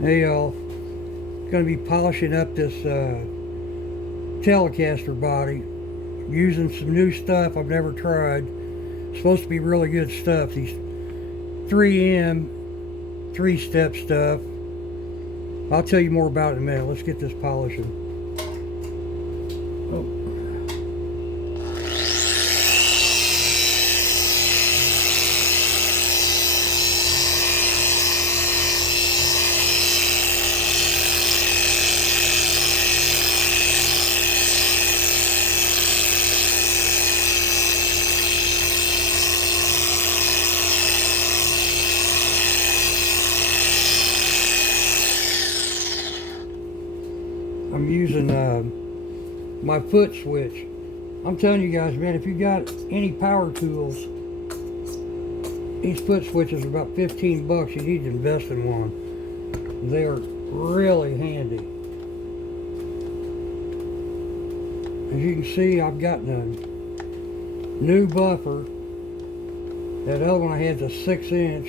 Hey y'all, gonna be polishing up this telecaster body using some new stuff I've never tried. It's supposed to be really good stuff. These 3M 3-step stuff. I'll tell you more about it in a minute. Let's get this polishing. Oh. I'm using my foot switch. I'm telling you guys, man, if you got any power tools, these foot switches are about 15 bucks. You need to invest in one. They are really handy. As you can see, I've gotten a new buffer. That other one I had is a 6-inch.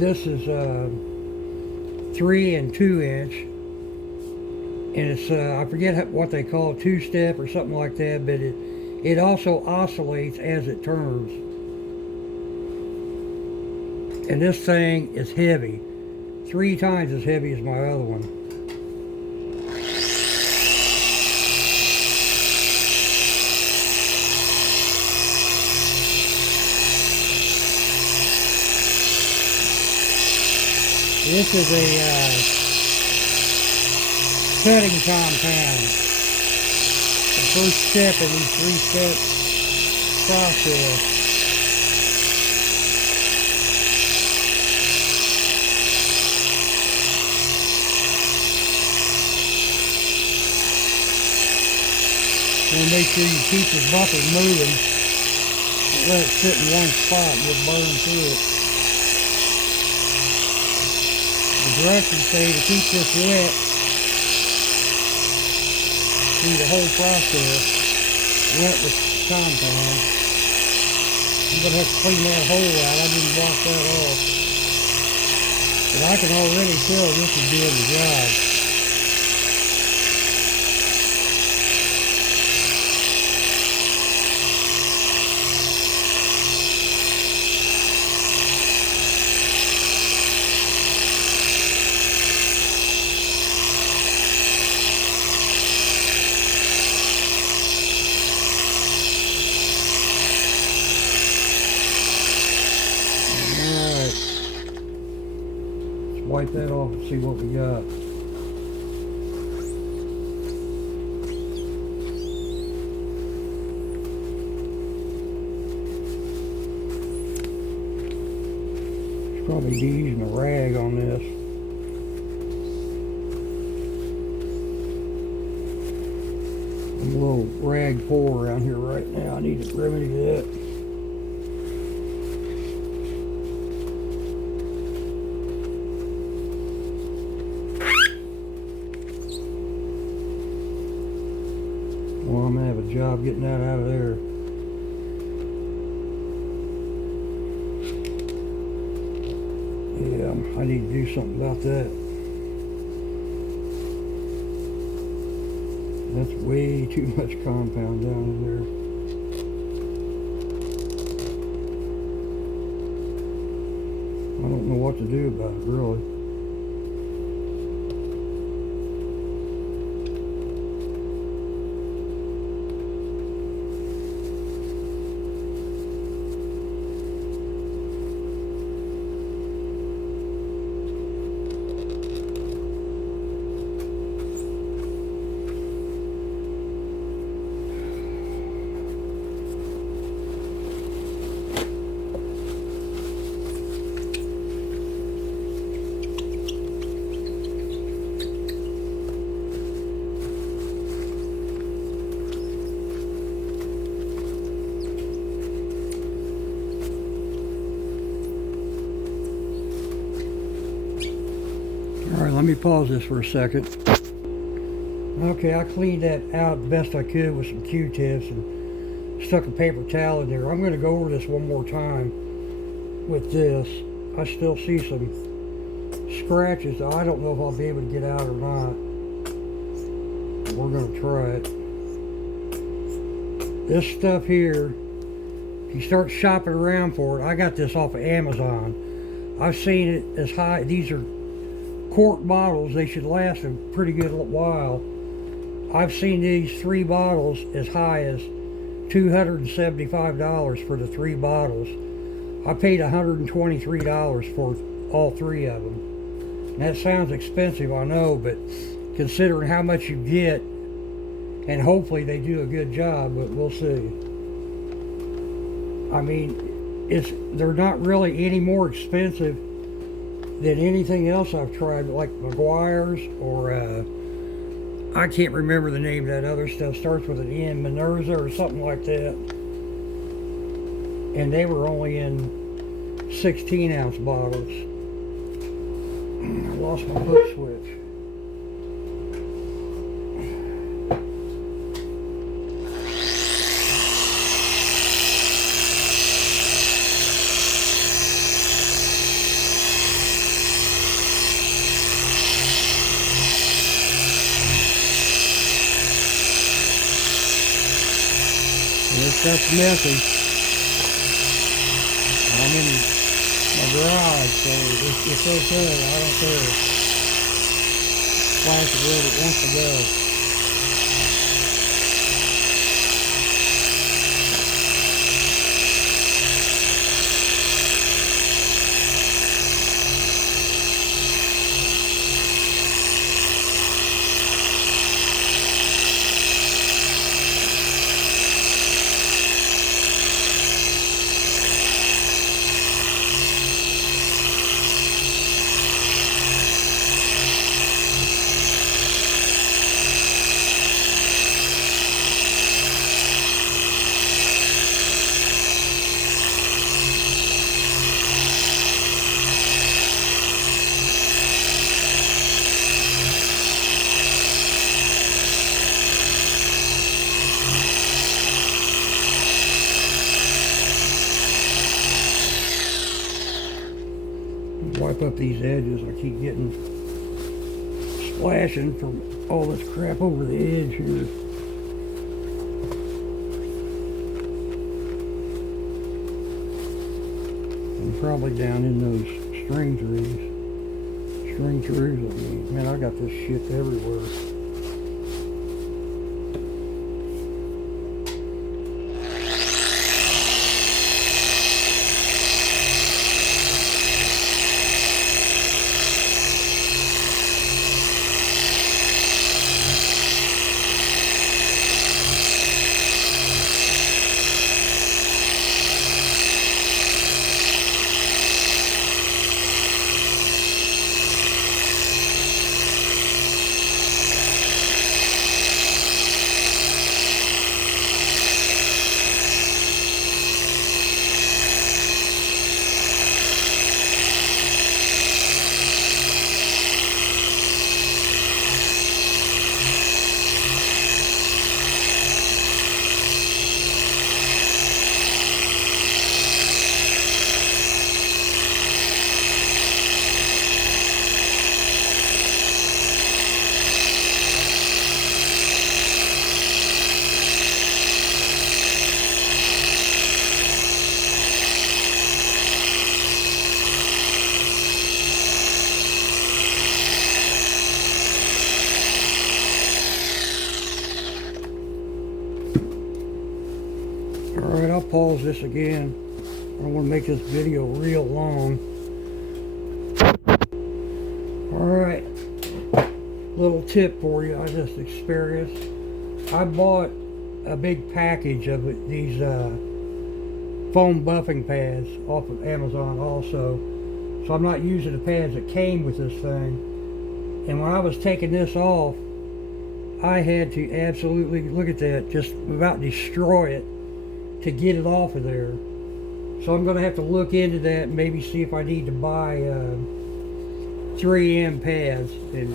This is 3 and 2-inch. And it's I forget what they call it, 2-step or something like that, but it also oscillates as it turns. And this thing is heavy, 3 times as heavy as my other one. This is a cutting compound. The first step in these 3-step process. And make sure you keep the buffer moving. Don't let it sit in one spot and you'll burn through it. The directions say to keep this wet through the whole process, wet with compound. I'm going to have to clean that hole out. I didn't block that off. But I can already tell this is doing the job. Wipe that off and see what we got. Should probably be using a rag on this. I'm a little rag poor around here right now. I need to remedy that. Well, I'm gonna have a job getting that out of there. Yeah, I need to do something about that. That's way too much compound down in there. I don't know what to do about it, really. Alright, let me pause this for a second. Okay, I cleaned that out best I could with some Q-tips and stuck a paper towel in there. I'm going to go over this one more time with this. I still see some scratches. I don't know if I'll be able to get out or not. We're going to try it. This stuff here, if you start shopping around for it, I got this off of Amazon. I've seen it as high, these are quart bottles, they should last a pretty good while. I've seen these 3 bottles as high as $275 for the 3 bottles. I paid $123 for all 3 of them. And that sounds expensive, I know, but considering how much you get, and hopefully they do a good job, but we'll see. I mean, they're not really any more expensive than anything else I've tried, like McGuire's or I can't remember the name of that other stuff. Starts with an N, Minerva or something like that. And they were only in 16-ounce bottles. I lost my hook switch. This stuff's messy. I'm in my garage, so it's okay. I don't care. Flash it wherever it wants to go. Wipe up these edges. I keep getting splashing from all this crap over the edge here. And probably down in those string trees. String trees, I mean, man, I got this shit everywhere. Alright, I'll pause this again. I don't want to make this video real long. Alright, little tip for you I just experienced. I bought a big package of these foam buffing pads off of Amazon also. So I'm not using the pads that came with this thing. And when I was taking this off, I had to absolutely, look at that, just about destroy it to get it off of there. So I'm going to have to look into that and maybe see if I need to buy 3M pads. And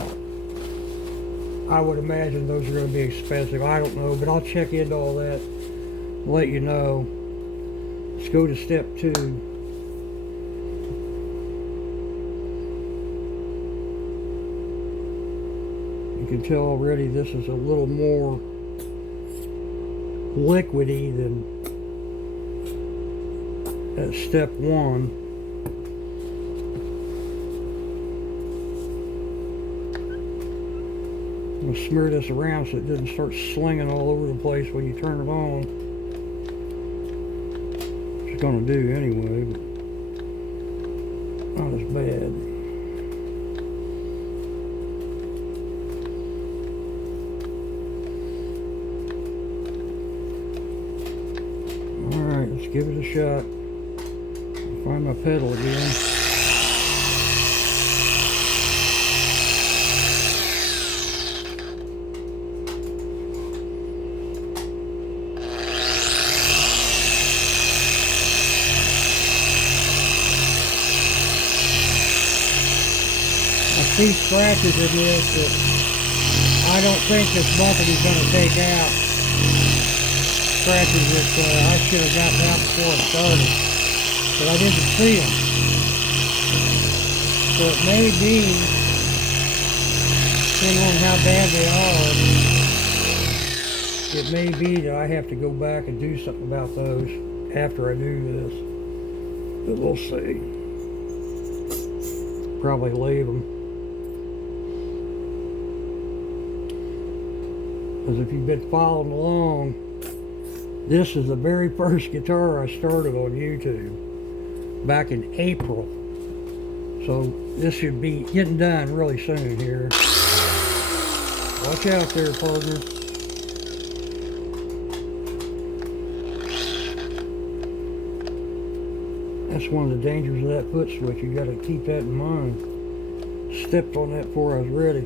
I would imagine those are going to be expensive. I don't know, but I'll check into all that and let you know. Let's go to step 2. can tell already this is a little more liquidy than at step one. I'm going to smear this around so it doesn't start slinging all over the place when you turn it on. It's going to do anyway, but not as bad. Alright, let's give it a shot. Find my pedal again. I see scratches in this that I don't think this bucket is going to take out. Scratches that I should have gotten out before I started, but I didn't see them. So it may be, depending on how bad they are, it may be that I have to go back and do something about those after I do this. But we'll see. Probably leave them. Because if you've been following along, this is the very first guitar I started on YouTube back in April. So this should be getting done really soon here. Watch out there, partner. That's one of the dangers of that foot switch. You got to keep that in mind. Stepped on that before I was ready.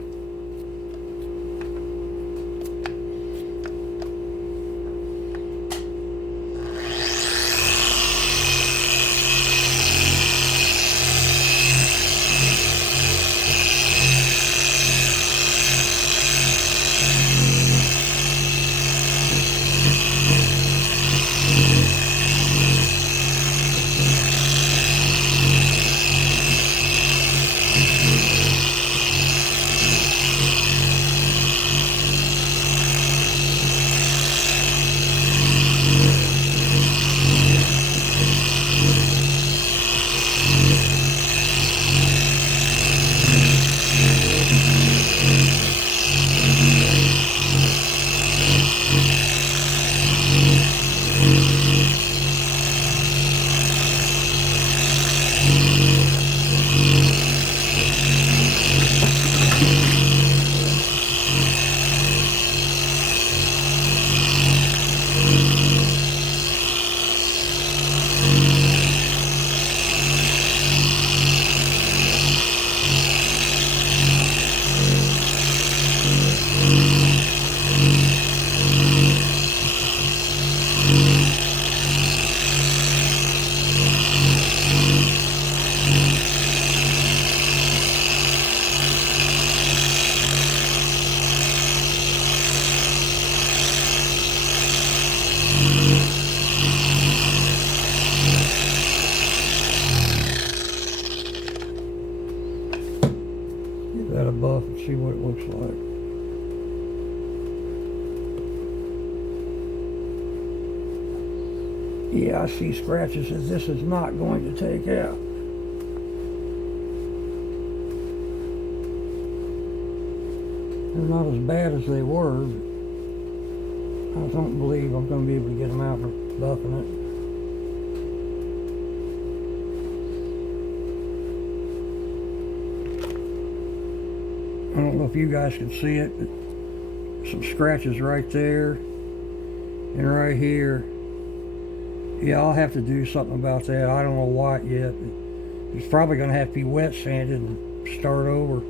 That a buff and see what it looks like. Yeah, I see scratches that this is not going to take out. They're not as bad as they were, but I don't believe I'm going to be able to get them out for buffing it. I don't know if you guys can see it, but some scratches right there and right here. Yeah, I'll have to do something about that. I don't know what yet. It's probably going to have to be wet sanded and start over.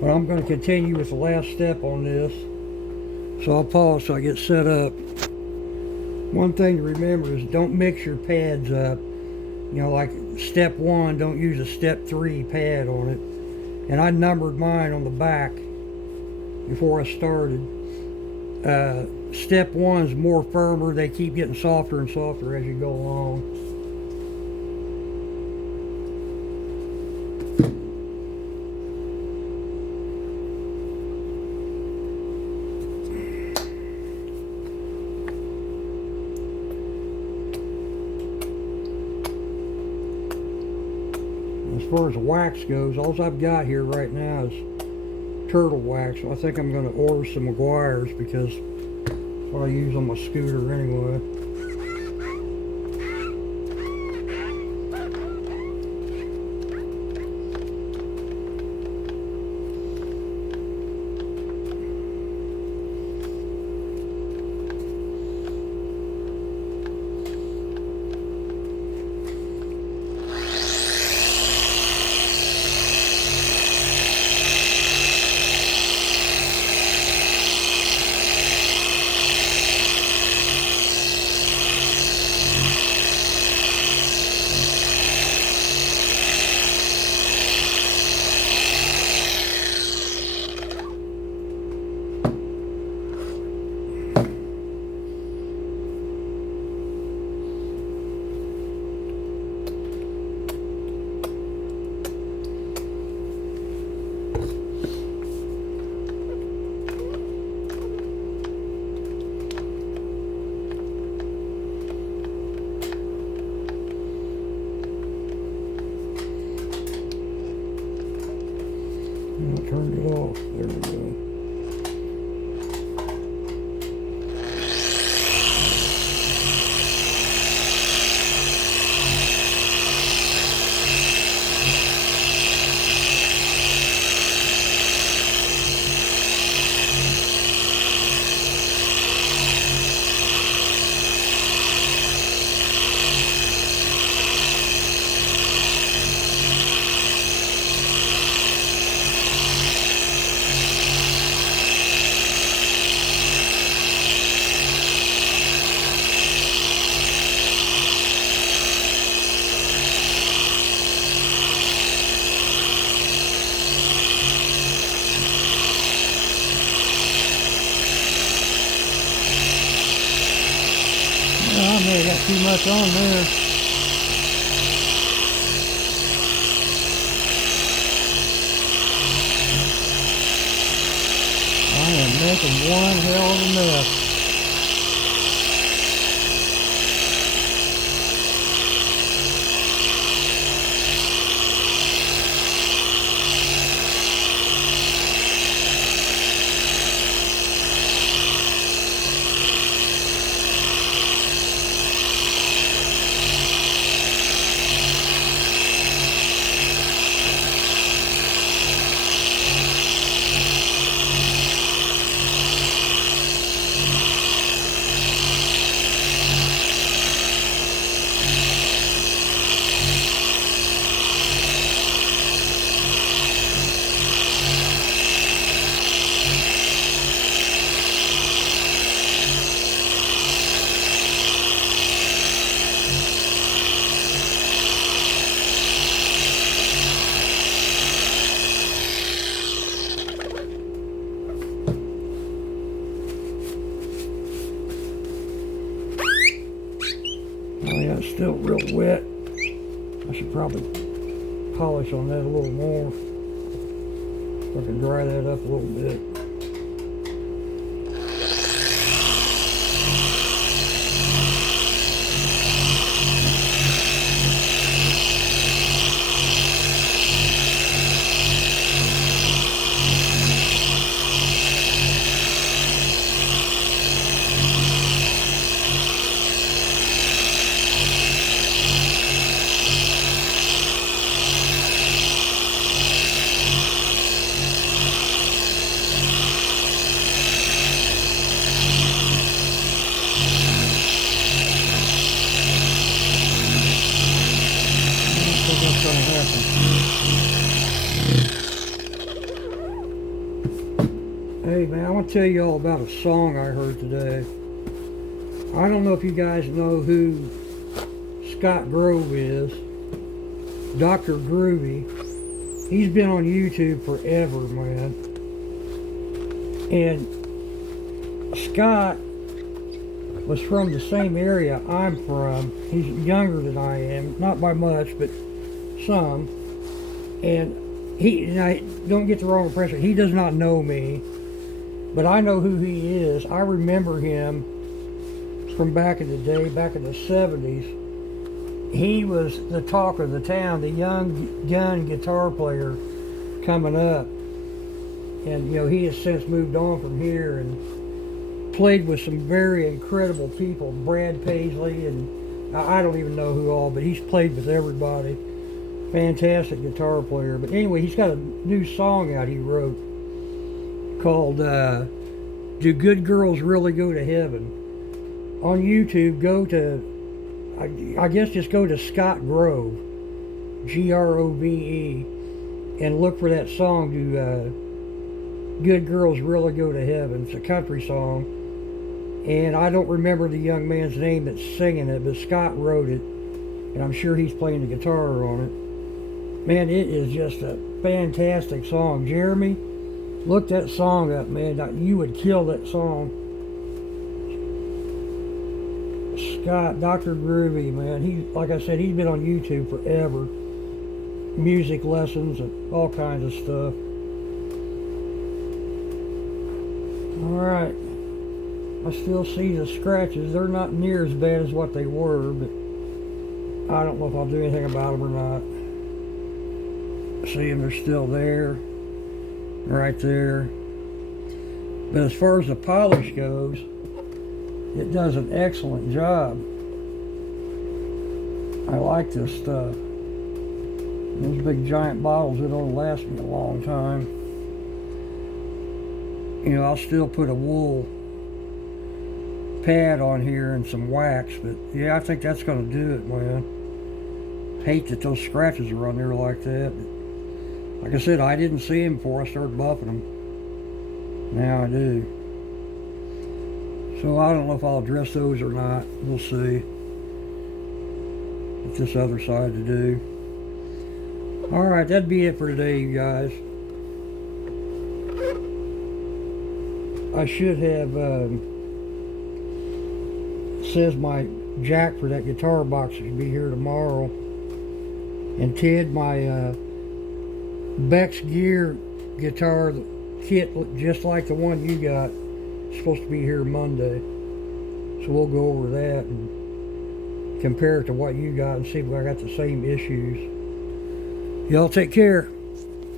But I'm going to continue with the last step on this. So I'll pause so I get set up. One thing to remember is don't mix your pads up. You know, like step 1, don't use a step 3 pad on it. And I numbered mine on the back before I started. Step 1 is more firmer. They keep getting softer and softer as you go along. As far as wax goes, all I've got here right now is turtle wax. So I think I'm going to order some McGuire's because that's what I use on my scooter anyway. I turned it off. There we go. I may have got too much on there. I am making one hell of a mess. Oh yeah, it's still real wet. I should probably polish on that a little more. If I can dry that up a little bit. What's going to happen? Hey man, I want to tell you all about a song I heard today. I don't know if you guys know who Scott Grove is. Dr. Groovy. He's been on YouTube forever, man. And Scott was from the same area I'm from. He's younger than I am, not by much, but some. And don't get the wrong impression, he does not know me, but I know who he is. I remember him from back in the day, back in the 70s. he was the talk of the town, the young gun guitar player coming up. And, you know, he has since moved on from here and played with some very incredible people. Brad Paisley, and I don't even know who all, but he's played with everybody. Fantastic guitar player. But anyway, he's got a new song out he wrote called Do Good Girls Really Go to Heaven? On YouTube, go to, I guess just go to Scott Grove, Grove, and look for that song, Do Good Girls Really Go to Heaven. It's a country song, and I don't remember the young man's name that's singing it, but Scott wrote it, and I'm sure he's playing the guitar on it. Man, it is just a fantastic song. Jeremy, look that song up, man. You would kill that song. Scott, Dr. Groovy, man. He, like I said, he's been on YouTube forever. Music lessons and all kinds of stuff. Alright. I still see the scratches. They're not near as bad as what they were, but I don't know if I'll do anything about them or not. See them, they're still there. Right there. But as far as the polish goes, it does an excellent job. I like this stuff. Those big giant bottles, it'll last me a long time. You know, I'll still put a wool pad on here and some wax, but yeah, I think that's going to do it, man. Hate that those scratches are on there like that. But like I said, I didn't see them before I started buffing them. Now I do. So I don't know if I'll address those or not. We'll see. What's this other side to do? Alright, that'd be it for today, you guys. I should have, says my jack for that guitar box should be here tomorrow. And Ted, my Beck's Gear guitar kit, just like the one you got, supposed to be here Monday, so we'll go over that and compare it to what you got and see if I got the same issues. Y'all take care.